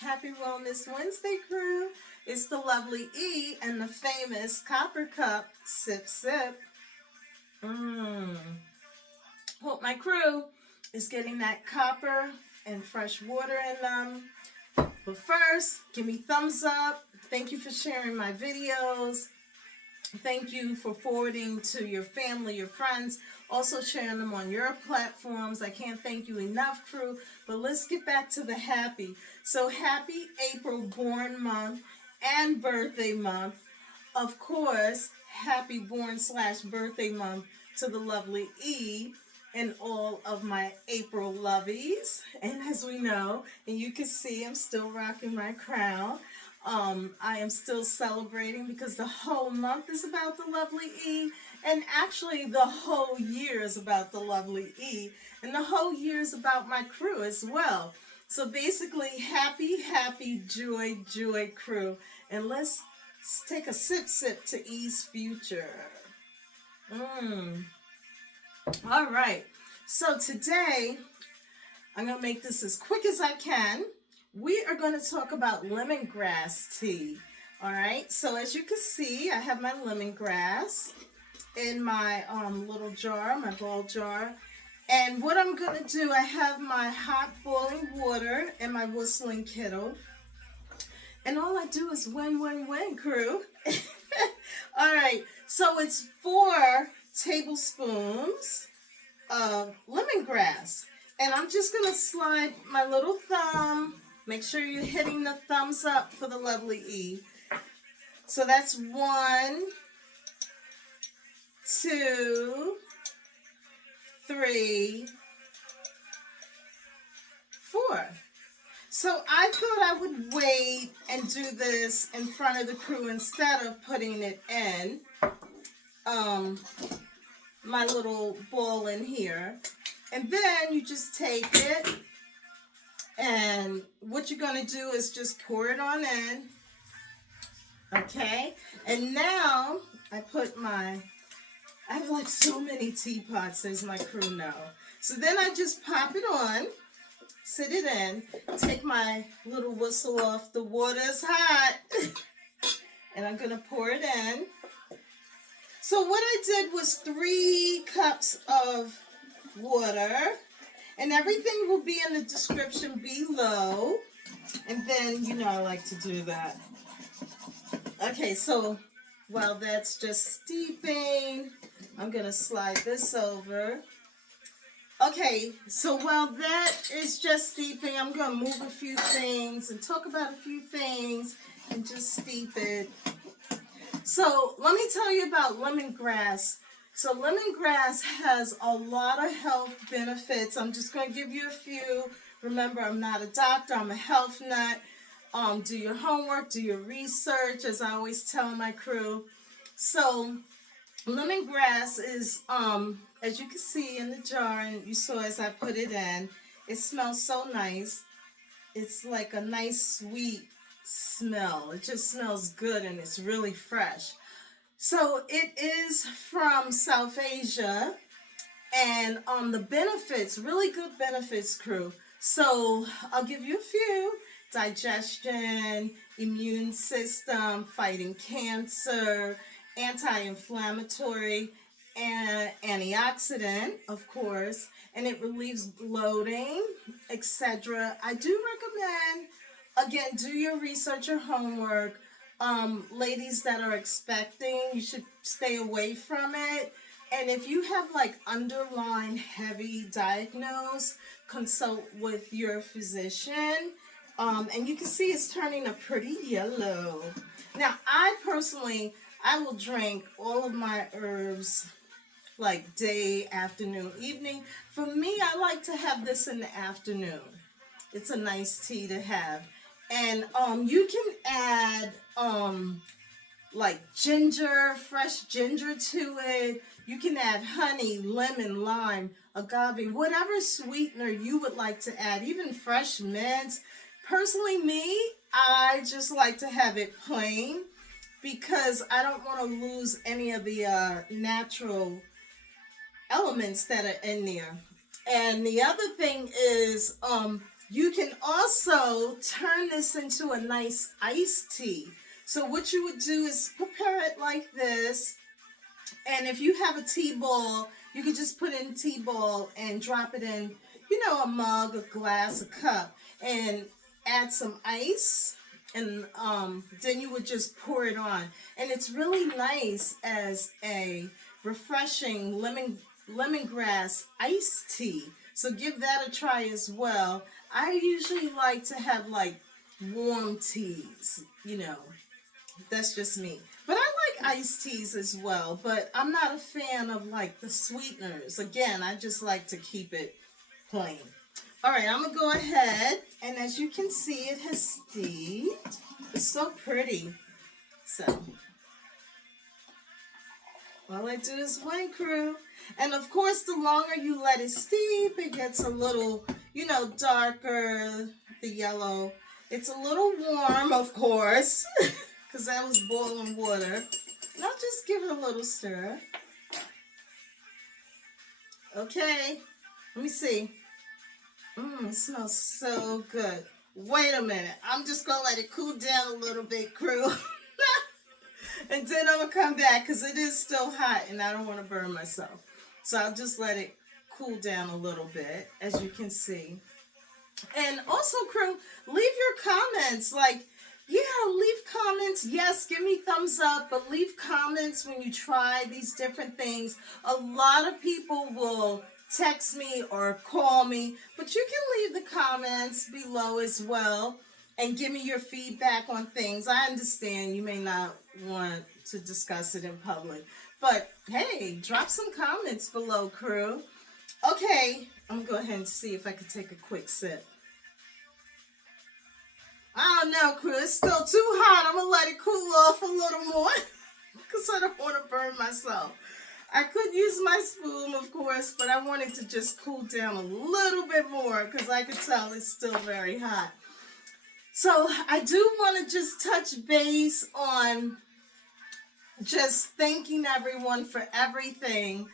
Happy Wellness Wednesday, crew. It's the lovely E and the famous Copper Cup. Sip, sip. Hope my crew is getting that copper and fresh water in them. But first, give me thumbs up. Thank you for sharing my videos. Thank you for forwarding to your family, your friends, also sharing them on your platforms. I can't thank you enough, crew. But let's get back to the happy. So happy April Born Month and Birthday Month. Of course, happy born/birthday month to the lovely E and all of my April lovies. And as we know, and you can see, I'm still rocking my crown. I am still celebrating because the whole month is about the lovely E, and actually the whole year is about the lovely E, and the whole year is about my crew as well. So basically, happy, happy, joy, joy, crew. And let's take a sip to E's future. All right. So today, I'm going to make this as quick as I can. We are going to talk about lemongrass tea. All right. So as you can see, I have my lemongrass in my little jar, my ball jar. And what I'm going to do, I have my hot boiling water in my whistling kettle. And all I do is win, crew. All right. So it's 4 tablespoons of lemongrass. And I'm just going to slide my little thumb. Make sure you're hitting the thumbs up for the lovely E. So that's 1, 2, 3, 4. So I thought I would wait and do this in front of the crew instead of putting it in my little bowl in here. And then you just take it, and what you're going to do is just pour it on in. Okay? And now I have like so many teapots, as my crew know. So then I just pop it on, sit it in, take my little whistle off. The water's hot. And I'm going to pour it in. So what I did was 3 cups of water. And everything will be in the description below. And then, you know, I like to do that. Okay, so while that's just steeping, I'm going to slide this over. Okay, so while that is just steeping, I'm going to move a few things and talk about a few things and just steep it. So let me tell you about lemongrass. So lemongrass has a lot of health benefits. I'm just going to give you a few. Remember, I'm not a doctor. I'm a health nut. Do your homework. Do your research, as I always tell my crew. So lemongrass is, as you can see in the jar, and you saw as I put it in, it smells so nice. It's like a nice, sweet smell. It just smells good, and it's really fresh. So it is from South Asia, and the benefits, really good benefits, crew. So I'll give you a few. Digestion, immune system, fighting cancer, anti-inflammatory, and antioxidant, of course, and it relieves bloating, etc. I do recommend, again, do your research or homework. Ladies that are expecting, you should stay away from it. And if you have like underlying heavy diagnose, consult with your physician. And you can see it's turning a pretty yellow. Now, I personally, I will drink all of my herbs like day, afternoon, evening. For me, I like to have this in the afternoon. It's a nice tea to have. And you can add like ginger, fresh ginger to it. You can add honey, lemon, lime, agave, whatever sweetener you would like to add, even fresh mint. Personally, me, I just like to have it plain because I don't want to lose any of the natural elements that are in there. And the other thing is You can also turn this into a nice iced tea. So what you would do is prepare it like this. And if you have a tea ball, you could just put in a tea ball and drop it in, a mug, a glass, a cup, and add some ice. And then you would just pour it on. And it's really nice as a refreshing lemongrass iced tea. So give that a try as well. I usually like to have like warm teas, That's just me. But I like iced teas as well, but I'm not a fan of like the sweeteners. Again, I just like to keep it plain. All right, I'm going to go ahead, and as you can see, it has steeped. It's so pretty. So, all I do is wait, crew. And of course, the longer you let it steep, it gets a little, darker, the yellow. It's a little warm, of course, because that was boiling water. And I'll just give it a little stir. Okay, let me see. It smells so good. Wait a minute. I'm just going to let it cool down a little bit, crew. And then I'm going to come back because it is still hot and I don't want to burn myself. So I'll just let it cool down a little bit, as you can see. And also, crew, leave your comments. Leave comments. Yes, give me thumbs up, but leave comments when you try these different things. A lot of people will text me or call me, but you can leave the comments below as well and give me your feedback on things. I understand you may not want to discuss it in public, but hey, drop some comments below, crew. Okay, I'm gonna go ahead and see if I can take a quick sip. I don't know, crew, it's still too hot. I'm gonna let it cool off a little more because I don't want to burn myself. I could use my spoon, of course, but I wanted to just cool down a little bit more because I could tell it's still very hot. So I do want to just touch base on just thanking everyone for everything.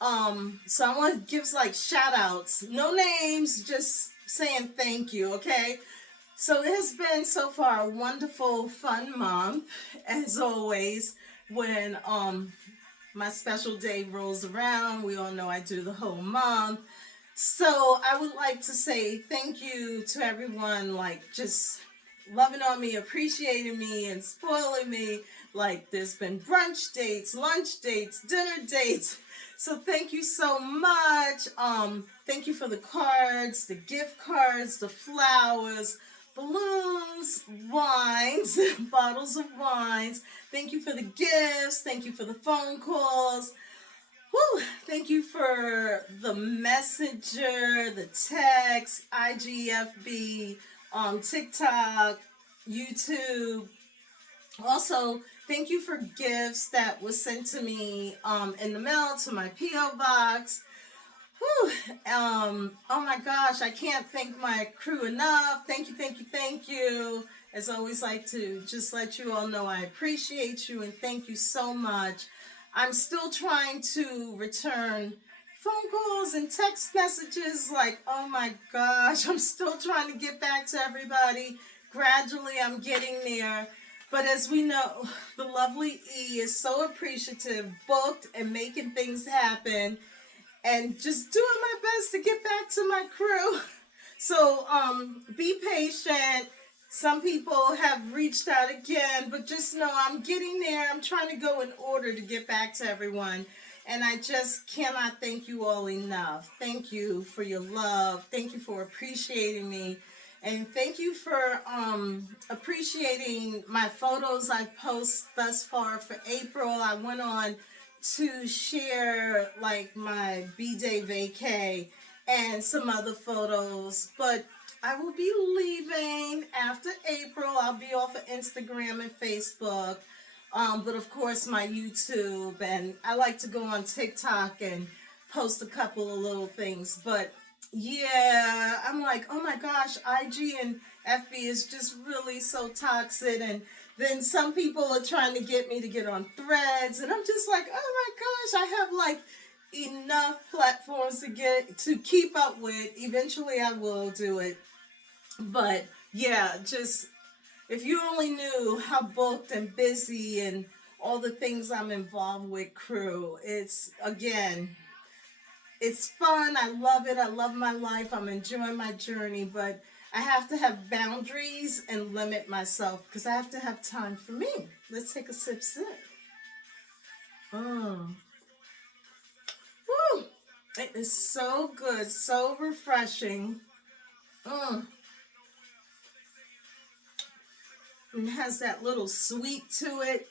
So I want to give shout outs. No names, just saying thank you, okay? So it has been so far a wonderful, fun month, as always, when my special day rolls around. We all know I do the whole month. So I would like to say thank you to everyone, just loving on me, appreciating me, and spoiling me. There's been brunch dates, lunch dates, dinner dates. So thank you so much. Thank you for the cards, the gift cards, the flowers, balloons, wines, bottles of wines. Thank you for the gifts. Thank you for the phone calls. Woo! Thank you for the messenger, the text, IGFB, TikTok, YouTube. Also, thank you for gifts that was sent to me in the mail to my P.O. box. Whew. Oh my gosh, I can't thank my crew enough. Thank you, thank you, thank you. As I always like to just let you all know I appreciate you and thank you so much. I'm still trying to return phone calls and text messages. Oh my gosh, I'm still trying to get back to everybody. Gradually, I'm getting there. But as we know, the lovely E is so appreciative, booked, and making things happen. And just doing my best to get back to my crew. So be patient. Some people have reached out again, but just know I'm getting there. I'm trying to go in order to get back to everyone. And I just cannot thank you all enough. Thank you for your love. Thank you for appreciating me. And thank you for appreciating my photos I post thus far for April. I went on to share my B-Day vacay and some other photos, but I will be leaving after April. I'll be off of Instagram and Facebook, but of course my YouTube, and I like to go on TikTok and post a couple of little things, but yeah, I'm oh my gosh, IG and FB is just really so toxic, and then some people are trying to get me to get on Threads, and I'm just oh my gosh, I have enough platforms to keep up with. Eventually I will do it. But yeah, just if you only knew how booked and busy and all the things I'm involved with, crew, it's again, it's fun. I love it. I love my life. I'm enjoying my journey, but I have to have boundaries and limit myself because I have to have time for me. Let's take a sip. Mm. Woo! It is so good, so refreshing. Mm. And it has that little sweet to it.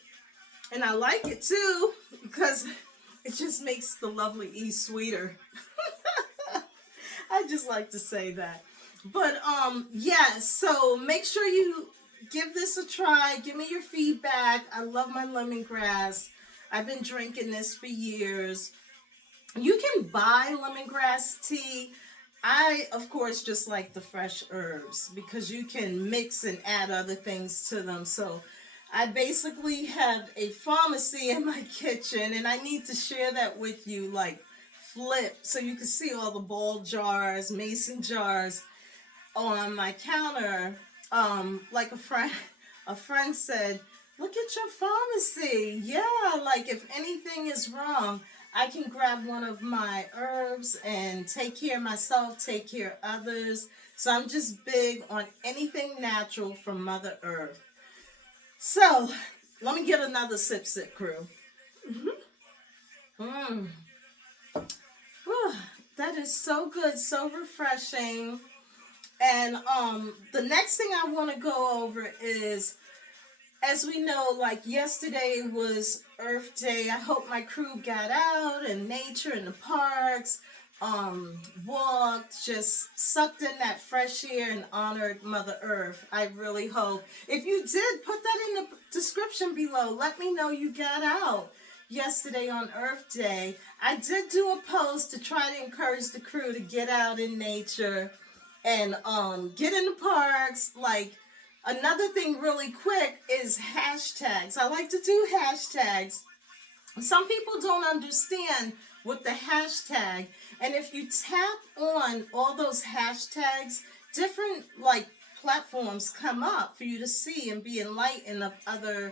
And I like it too because it just makes the lovely E sweeter. I just like to say that. But yeah, so make sure you give this a try. Give me your feedback. I love my lemongrass. I've been drinking this for years. You can buy lemongrass tea. I, of course, just like the fresh herbs because you can mix and add other things to them. So I basically have a pharmacy in my kitchen, and I need to share that with you, like flip, so you can see all the ball jars, mason jars on my counter. Like a friend said, look at your pharmacy. Yeah, like if anything is wrong, I can grab one of my herbs and take care of myself, take care of others. So I'm just big on anything natural from Mother Earth. So let me get another sip, crew. Mm. Whew, that is so good, so refreshing. And the next thing I want to go over is, as we know, like yesterday was Earth Day. I hope my crew got out in nature, in the parks, walked, just sucked in that fresh air and honored Mother Earth. I really hope. If you did, put that in the description below. Let me know you got out yesterday on Earth Day. I did do a post to try to encourage the crew to get out in nature and get in the parks. Like, another thing really quick is hashtags. I like to do hashtags. Some people don't understand with the hashtag, and if you tap on all those hashtags, different like platforms come up for you to see and be enlightened of other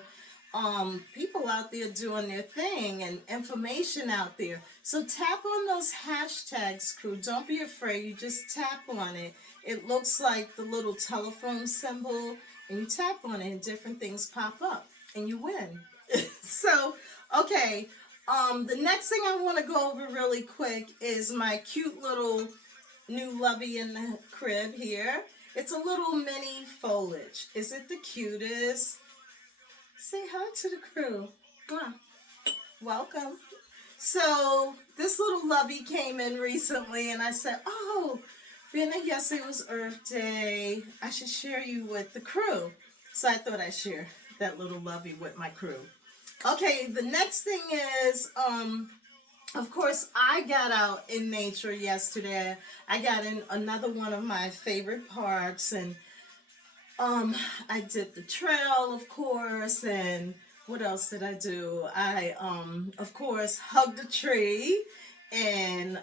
people out there doing their thing and information out there. So tap on those hashtags, crew. Don't be afraid. You just tap on it. It looks like the little telephone symbol, and you tap on it and different things pop up and you win. So, okay. The next thing I want to go over really quick is my cute little new lovey in the crib here. It's a little mini foliage. Is it the cutest? Say hi to the crew. Mwah. Welcome. So this little lovey came in recently, and I said, oh, being that yesterday was Earth Day, I should share you with the crew. So I thought I'd share that little lovey with my crew. Okay, the next thing is, of course, I got out in nature yesterday. I got in another one of my favorite parks, and I did the trail, of course, and what else did I do? I, of course, hugged a tree and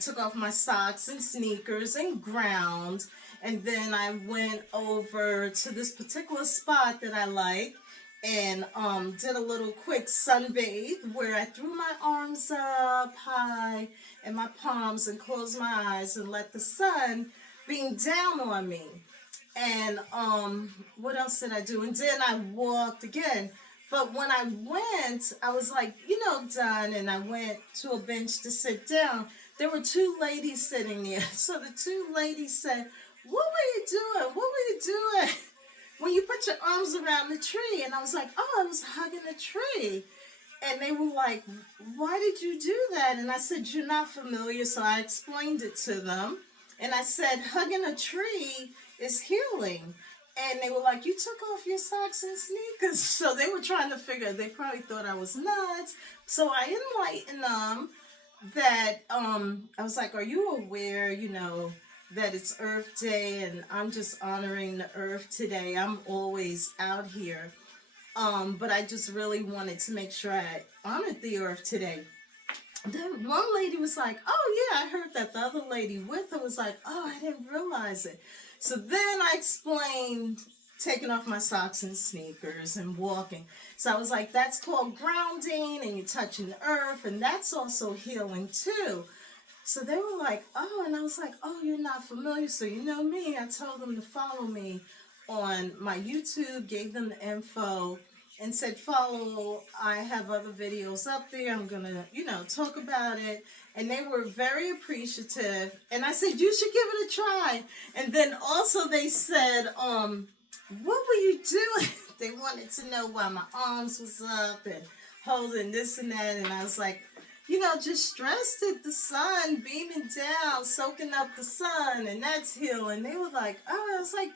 took off my socks and sneakers and ground. And then I went over to this particular spot that I like and did a little quick sunbathe where I threw my arms up high and my palms and closed my eyes and let the sun beam down on me. And what else did I do? And then I walked again. But when I went, I was like, done. And I went to a bench to sit down. There were two ladies sitting there. So the two ladies said, what were you doing? What were you doing when you put your arms around the tree? And I was like, oh, I was hugging a tree. And they were like, why did you do that? And I said, you're not familiar. So I explained it to them. And I said, hugging a tree is healing. And they were like, you took off your socks and sneakers. So they were trying to figure, they probably thought I was nuts. So I enlightened them that, I was like, are you aware, that it's Earth Day and I'm just honoring the earth today. I'm always out here. But I just really wanted to make sure I honored the earth today. Then one lady was like, oh yeah, I heard that. The other lady with her was like, oh, I didn't realize it. So then I explained taking off my socks and sneakers and walking. So I was like, that's called grounding, and you're touching the earth, and that's also healing too. So they were like, oh, and I was like, oh, you're not familiar, so you know me. I told them to follow me on my YouTube, gave them the info, and said, follow, I have other videos up there. I'm going to, talk about it. And they were very appreciative. And I said, you should give it a try. And then also they said, what were you doing? They wanted to know why my arms was up and holding this and that. And I was like, just stressed at the sun beaming down, soaking up the sun, and that's healing. They were like, oh, I was like,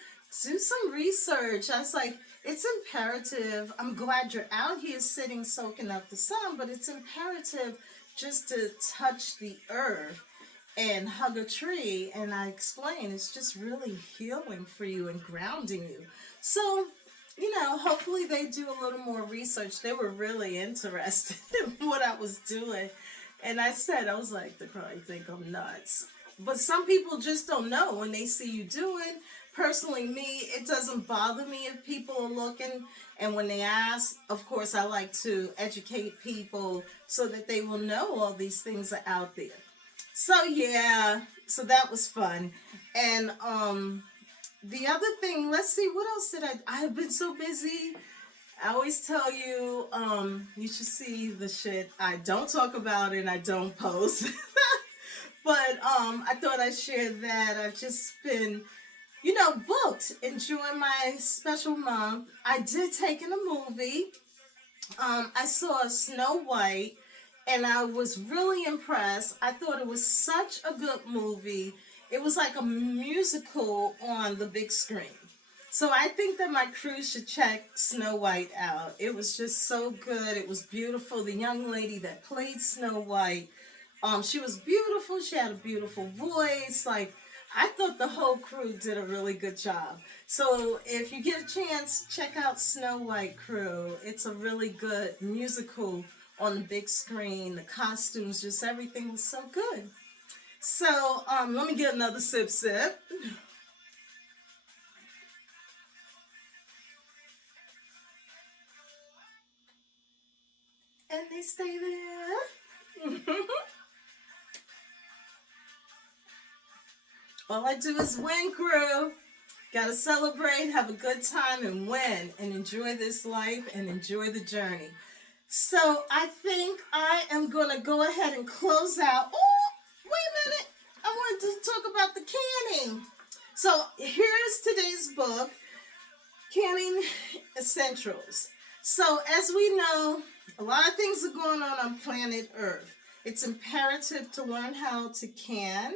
do some research. I was like, it's imperative. I'm glad you're out here sitting, soaking up the sun, but it's imperative just to touch the earth and hug a tree. And I explained, it's just really healing for you and grounding you. So, hopefully they do a little more research. They were really interested in what I was doing. And I was like, they probably think I'm nuts. But some people just don't know when they see you doing. Personally, me, it doesn't bother me if people are looking. And when they ask, of course, I like to educate people so that they will know all these things are out there. So, yeah, so that was fun. And the other thing, let's see, what else did I have been so busy. I always tell you, you should see the shit I don't talk about and I don't post. But I thought I'd share that. I've just been, booked, enjoying my special month. I did take in a movie. I saw Snow White, and I was really impressed. I thought it was such a good movie. It was like a musical on the big screen. So I think that my crew should check Snow White out. It was just so good. It was beautiful. The young lady that played Snow White, she was beautiful. She had a beautiful voice. Like, I thought the whole crew did a really good job. So if you get a chance, check out Snow White Crew. It's a really good musical on the big screen. The costumes, just everything was so good. So let me get another sip. And they stay there. All I do is win, crew. Gotta celebrate, have a good time, and win, and enjoy this life, and enjoy the journey. So I think I am gonna go ahead and close out. Oh, wait a minute. I wanted to talk about the canning. So here's today's book, Canning Essentials. So as we know, a lot of things are going on planet Earth. It's imperative to learn how to can,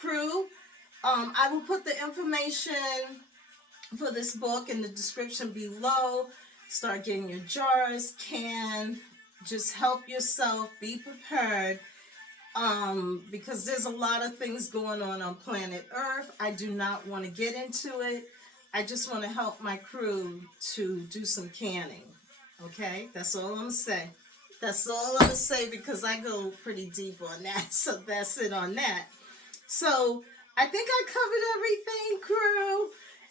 crew. I will put the information for this book in the description below. Start getting your jars, can, just help yourself, be prepared. Because there's a lot of things going on planet Earth. I do not want to get into it. I just want to help my crew to do some canning. Okay? That's all I'm going to say. That's all I'm going to say because I go pretty deep on that. So that's it on that. So I think I covered everything, crew.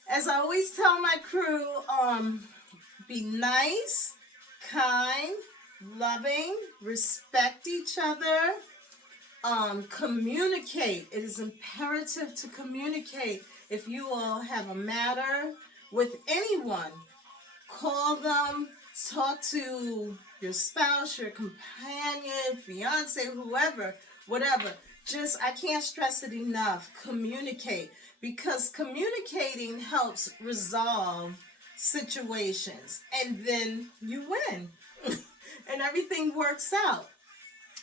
As I always tell my crew, be nice, kind, loving, respect each other. Communicate. It is imperative to communicate. If you all have a matter with anyone, call them, talk to your spouse, your companion, fiance, whoever, whatever. Just, I can't stress it enough. Communicate. Because communicating helps resolve situations. And then you win. And everything works out.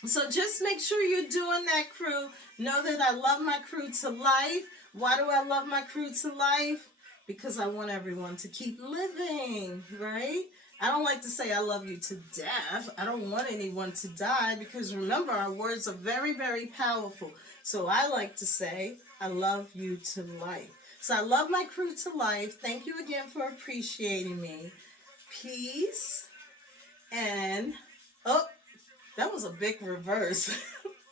So just make sure you're doing that, crew. Know that I love my crew to life. Why do I love my crew to life? Because I want everyone to keep living, right? I don't like to say I love you to death. I don't want anyone to die because remember, our words are very, very powerful. So I like to say I love you to life. So I love my crew to life. Thank you again for appreciating me. Peace and... oh, that was a big reverse.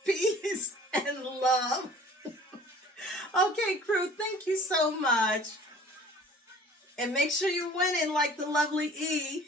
Peace and love. Okay, crew, thank you so much. And make sure you're winning like the lovely E.